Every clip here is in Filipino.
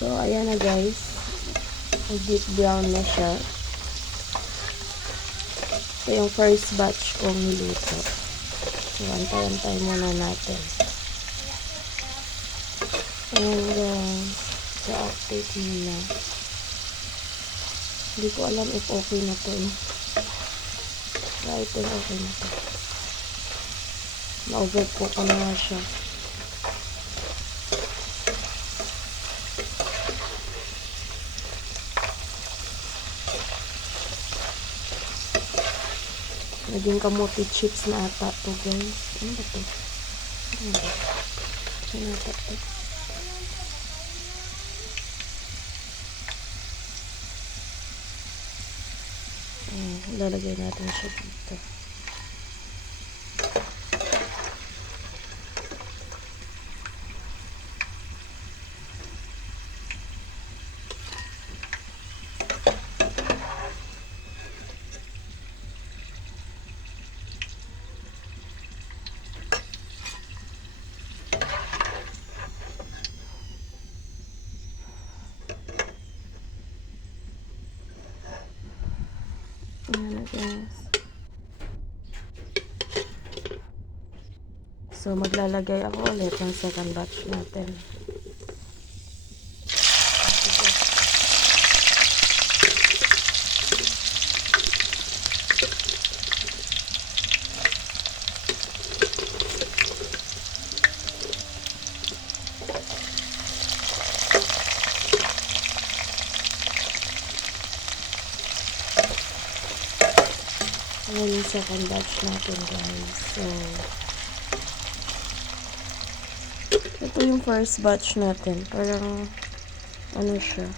So, ayan na guys. Deep brown na siya. So, yung first batch kong niluto. So, antay-antay muna natin. And, so, update muna. Hindi ko alam if okay na to. I think okay na to. Na-overcook ko na nga siya. Naging kamote chips na ata to guys. Ano ba to? Ano ba? Ano ata to? Lalagay natin siya dito. Ayan na guys. So, maglalagay ako ulit ng second batch natin. Ayan yung second batch natin guys. So, ito yung first batch natin. Parang, ano siya.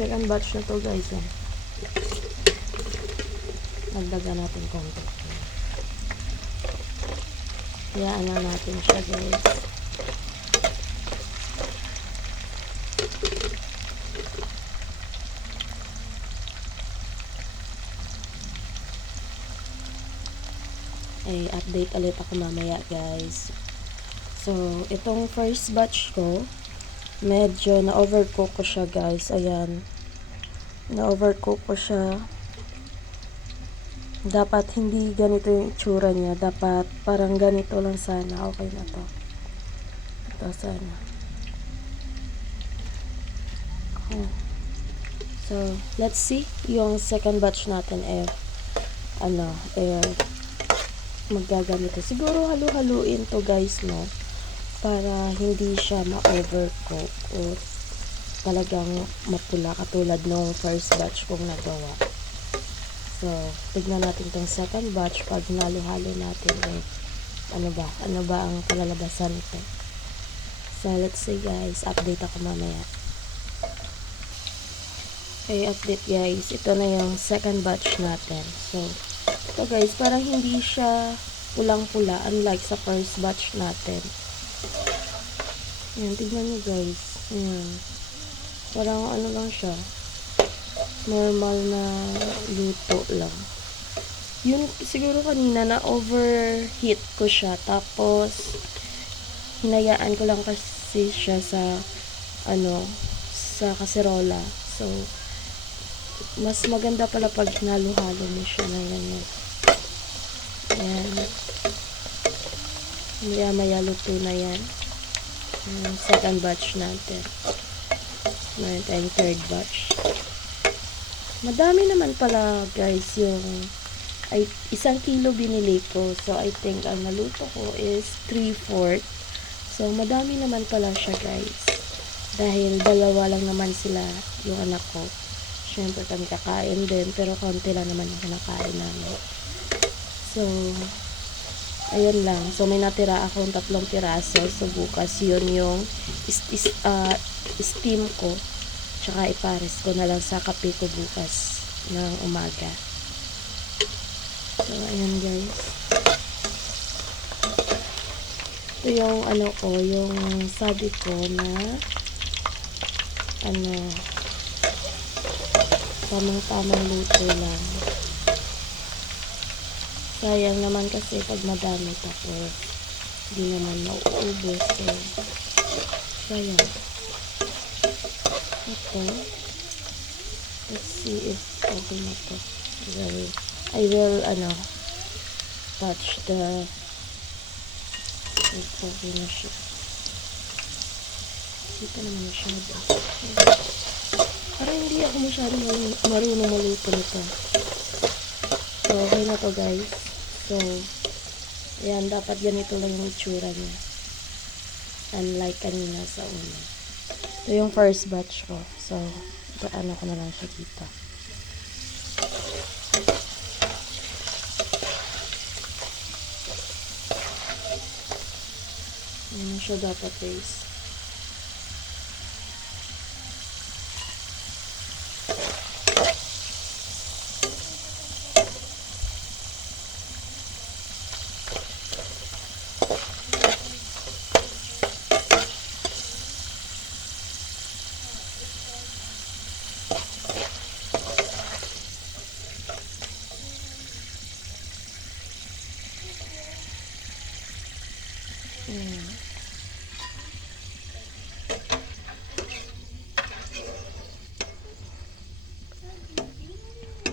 Second batch na to guys. Nagdaga natin konti. Hayaan na natin siya guys. Update ulit ako mamaya guys. So, itong first batch ko, medyo na-overcook ko siya guys. Ayan. Na-overcook ko siya. Dapat hindi ganito yung itsura niya. Dapat parang ganito lang sana. Okay na to. Ito sana. So, let's see yung second batch natin magaganito. Siguro halu-haluin to guys, no? Para hindi siya ma-overcook o talagang mapula katulad nung first batch kong nagawa. So, tignan natin tong second batch pag nalo-halo natin ano ba ang kalalabasan nito. So, let's see guys. Update ako mamaya. Okay, update guys. Ito na yung second batch natin. So, ito guys, parang hindi siya pulang-pula unlike sa first batch natin. Ayan, tignan nyo guys. Ayan. Parang ano lang siya. Normal na luto lang. Yun, siguro kanina na overheat ko siya. Tapos, hinayaan ko lang kasi siya sa sa kaserola. So, mas maganda pala pag hinalo-halo mo siya na ganyan. Ayan. Maya-maya luto na yan. Second batch natin. Meron tayong third batch. Madami naman pala guys yung 1 kilo binili ko. So, I think ang naluto ko is 3/4. So, madami naman pala siya guys. Dahil dalawa lang naman sila yung anak ko. Siyempre kami kakain din. Pero konti lang naman yung kinakain namin. So, ayan lang. So, may natira akong 3 piraso. So, bukas yun yung steam ko. Tsaka ipares ko na lang sa kape ko bukas ng umaga. So, ayan guys. Ito yung ano ko, yung sabi ko na ano, tamang-tamang luto lang. Sayang naman kasi pag madami tapos hindi naman mauubos. So, sayang. Ito. Let's see if okay na to. I will touch the if okay na siya. Dito naman masyado. Parang hindi ako masyadong marunong maluto nito. So, okay na to guys. So, ayan, dapat ganito lang yung itsura niya. Unlike kanina sa una. Ito yung first batch ko. So, ano ko na lang siya dito. Ayan siya dapat guys.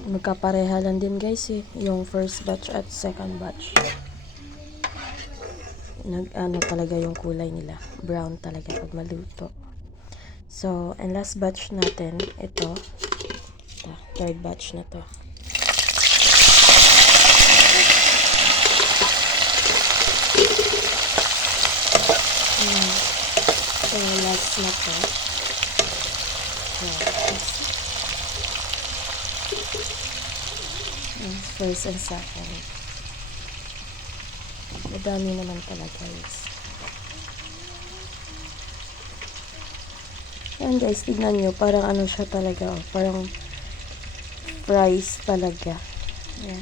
Magkapareha lang din guys eh, yung first batch at second batch. Ano talaga yung kulay nila, brown talaga pag maluto. So, and last batch natin, ito, third batch na to. So, last na to. So, first and second. Madami naman pala guys. Yan guys, tignan nyo. Parang ano siya talaga. Oh, parang fries talaga. Yan.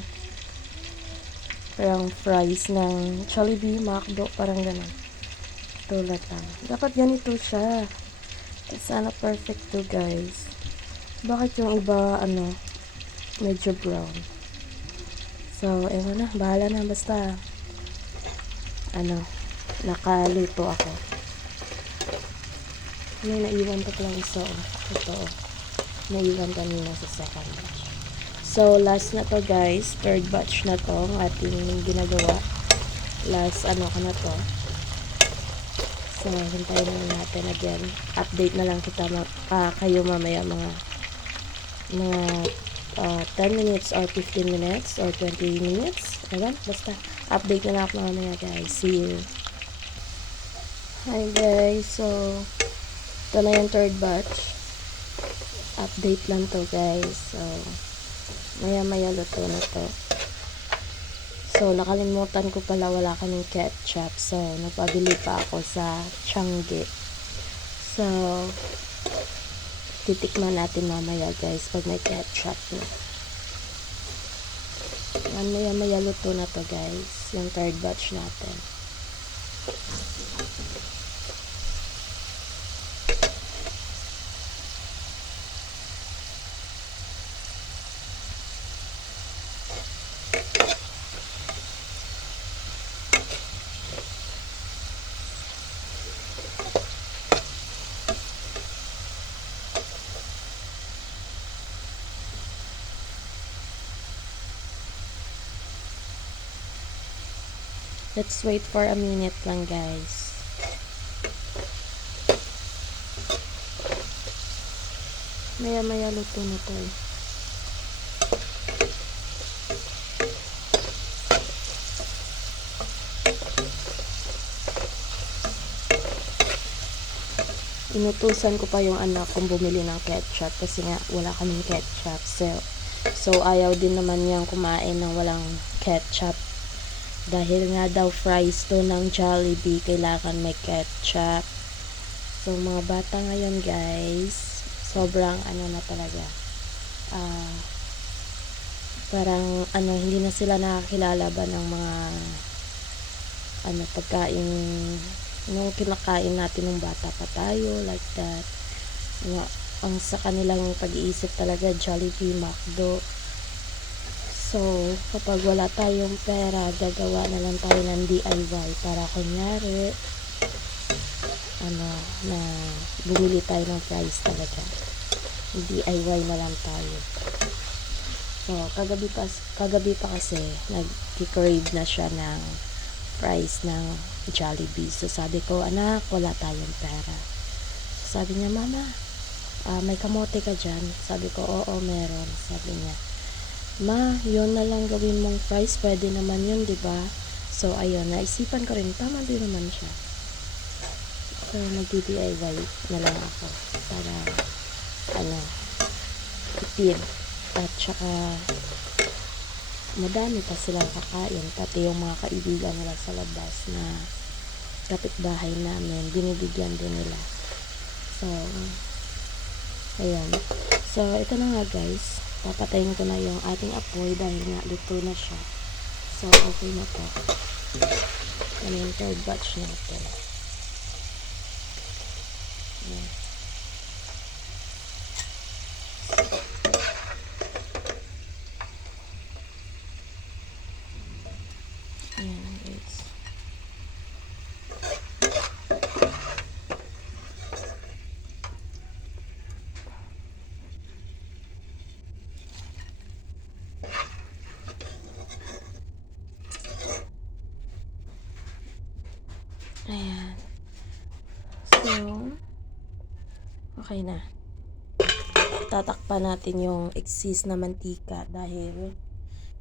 Parang fries ng Jollibee, McDo. Parang ganun. Tulad lang. Dapat ganito siya. Sana perfect to guys. Bakit yung iba medyo brown? So, ewan na, bahala na, basta nakaluto ako. May naiwan pa lang isa, ito, naiwan kanina sa second batch. So, last na to guys, third batch na to, ang ating ginagawa. Last, ko na to. So, hintayin na natin again. Update na lang kita, kayo mamaya mga 10 minutes or 15 minutes or 20 minutes. Ayan, basta update na lang ako mamaya guys. See you. Hi guys, so ito na yung third batch. Update lang to guys. So, maya luto na to. So, nakalimutan ko pala wala kaming ketchup. So, nagpabili pa ako sa Changi. So, titikman natin mamaya guys pag may ketchup na. Maya luto na to guys, yung third batch natin. Let's wait for a minute lang guys. Maya luto na to eh. Inutusan ko pa yung anak kong bumili ng ketchup kasi nga wala kaming ketchup. So ayaw din naman niyang kumain ng walang ketchup. Dahil nga daw fries to ng Jollibee, kailangan may ketchup. So, mga bata ngayon guys, sobrang na talaga. Parang hindi na sila nakakilala ba ng mga pagkain nung kinakain natin nung bata pa tayo, like that. Ang sa kanilang pag-iisip talaga, Jollibee, McDo. So, kapag wala tayong pera, gagawa na lang tayo ng DIY para kunyari, na bumili tayo ng fries talaga. DIY na lang tayo. So, kagabi pa kasi, nag-crave na siya ng fries ng Jollibee. So, sabi ko, anak, wala tayong pera. Sabi niya, mama, may kamote ka dyan? Sabi ko, oo, meron. Sabi niya, ma, yun na lang gawin mong fries, pwede naman yun, diba? So, ayun, naisipan ko rin, tama din naman siya. So, mag-DIY na lang ako para, tipid. At saka, madami pa silang kakain, pati yung mga kaibigan nila sa labas na kapitbahay namin, binibigyan din nila. So, ayan. So, ito na nga guys. Papatayin ko na yung ating apoy dahil nga luto na siya. So, okay na po. Yan yung third batch natin. Ayan. Ayan guys. Ayan. So, okay na. Tatakpan natin yung excess na mantika dahil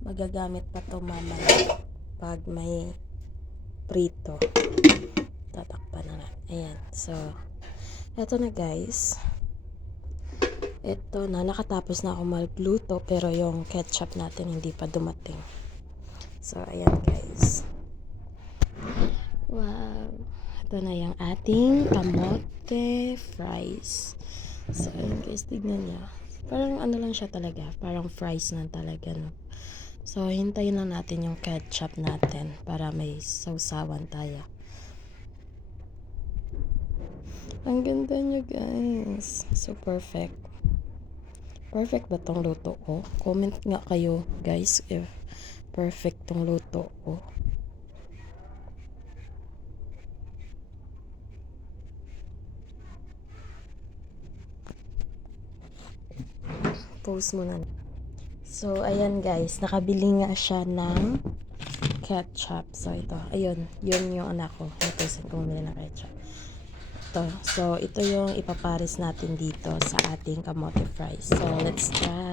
magagamit pa to mamaya pag may prito. Tatakpan na natin. Ayan. So, eto na guys. Ito na, nakatapos na ako magluto pero yung ketchup natin hindi pa dumating. So, ayan guys. Wow. Ito na yung ating kamote fries. So, ayan guys, tignan niya. Parang lang siya talaga. Parang fries lang talaga, no? So, hintayin lang natin yung ketchup natin para may sausawan tayo. Ang ganda niya guys. So, perfect. Perfect ba tong luto ko? Comment nga kayo guys if perfect tong luto ko. Post mo na. So, ayan guys. Nakabili nga siya ng ketchup. So, ito. Ayun. Yun yung anak ko. Napost ko bumili ng ketchup. Ito. So, ito yung ipapares natin dito sa ating kamote fries. So, let's try.